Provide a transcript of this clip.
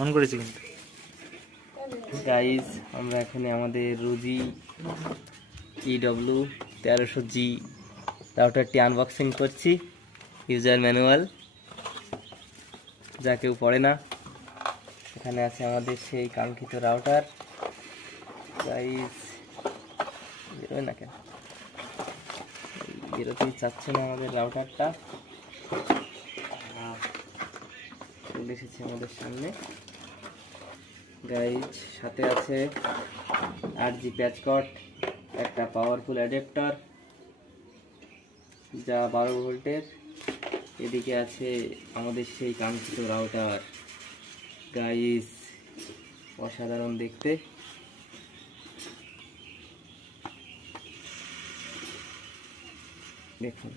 On করেছি কিন্তু guys, আমরা এখানে আমাদের রুজি EW1300G রাউটারটি আনবক্সিং করছি। ইউজার ম্যানুয়াল, যা কেউ পড়ে না। এখানে আছে আমাদের সেই কাঙ্ক্ষিত রাউটার। গাইস বেরোয় না কেন, বেরোতেই চাচ্ছে না আমাদের রাউটারটা। চলে এসেছে আমাদের সামনে। গাইজ, সাথে আছে 8G প্যাচ কর্ড, একটা পাওয়ারফুল অ্যাডাপ্টার যা 12 ভোল্টের। এদিকে আছে আমাদের সেই কাঙ্ক্ষিত রাউটার। গাইজ, অসাধারণ দেখতে। দেখুন,